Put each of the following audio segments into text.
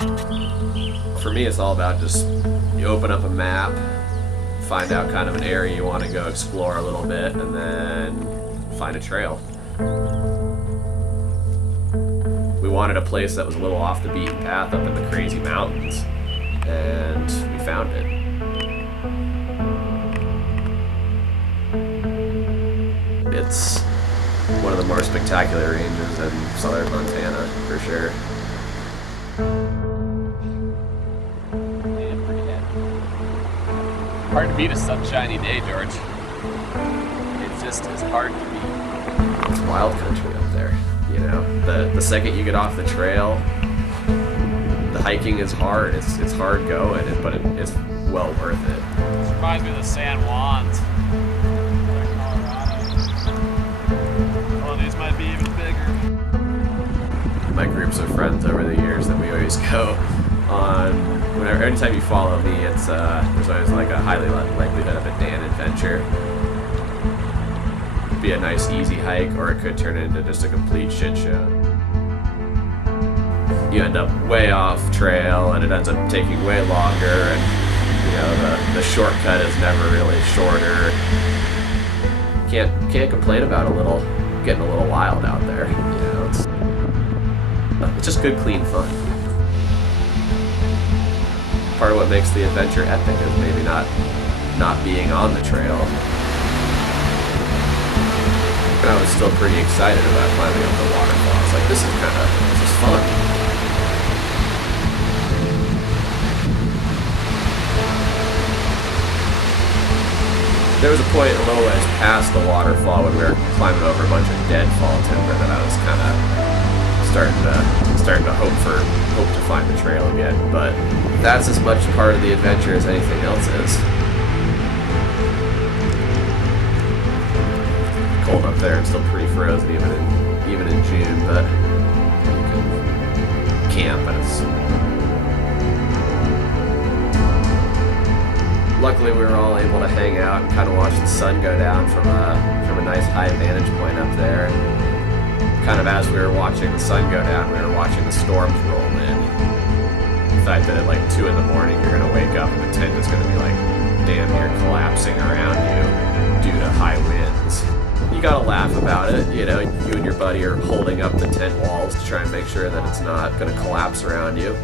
For me, it's all about just you open up a map, find out kind of an area you want to go explore a little bit, and then find a trail. We wanted a place that was a little off the beaten path up in the crazy mountains, and we found it. It's one of the more spectacular ranges in southern Montana, for sure. Hard to beat a sunshiny day, George. It just is hard to beat. It's wild country up there, you know. The second you get off the trail, the hiking is hard. It's hard going, but it's well worth it. This reminds me of the San Juans. Colonies might be even bigger. My groups of friends over the years that we always go on. Anytime you follow me, it's there's always like a highly likelihood of a Dan adventure. It'd be a nice easy hike, or it could turn into just a complete shit show. You end up way off trail, and it ends up taking way longer, and you know the shortcut is never really shorter. Can't complain about getting a little wild out there. You know, it's just good, clean fun. Part of what makes the adventure epic is maybe not being on the trail. But I was still pretty excited about climbing up the waterfall. I was like, this is fun. There was a point a little ways past the waterfall when we were climbing over a bunch of deadfall timber that I was kind of starting to hope to find the trail again, but that's as much part of the adventure as anything else is. Cold up there and still pretty frozen even in June, but you can camp and it's. Luckily, we were all able to hang out and kind of watch the sun go down from a nice high vantage point up there. Kind of as we were watching the sun go down, we were watching the storms roll in. The fact that at like 2 in the morning you're going to wake up and the tent is going to be like damn near collapsing around you due to high winds. You got to laugh about it, you know. You and your buddy are holding up the tent walls to try and make sure that it's not going to collapse around you.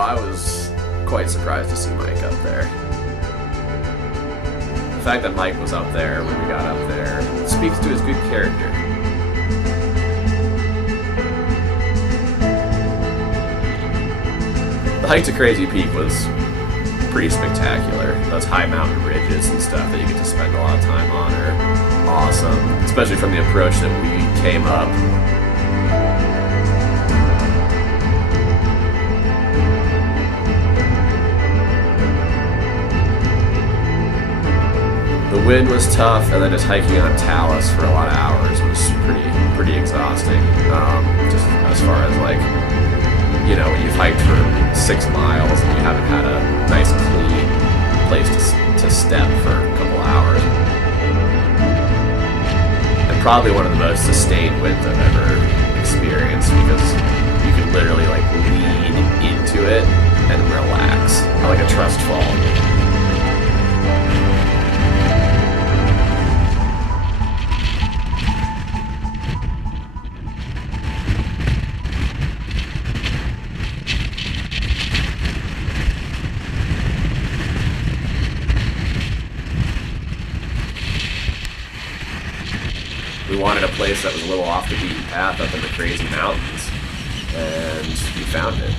I was quite surprised to see Mike up there. The fact that Mike was up there when we got up there speaks to his good character. The hike to Crazy Peak was pretty spectacular. Those high mountain ridges and stuff that you get to spend a lot of time on are awesome, especially from the approach that we came up. The wind was tough, and then just hiking on talus for a lot of hours was pretty exhausting. Just as far as like, you know, when you've hiked for 6 miles and you haven't had a nice clean place to step for a couple hours. And probably one of the most sustained winds I've ever experienced, because you can literally like lean into it and relax, like a trust fall. We wanted a place that was a little off the beaten path up in the crazy mountains, and we found it.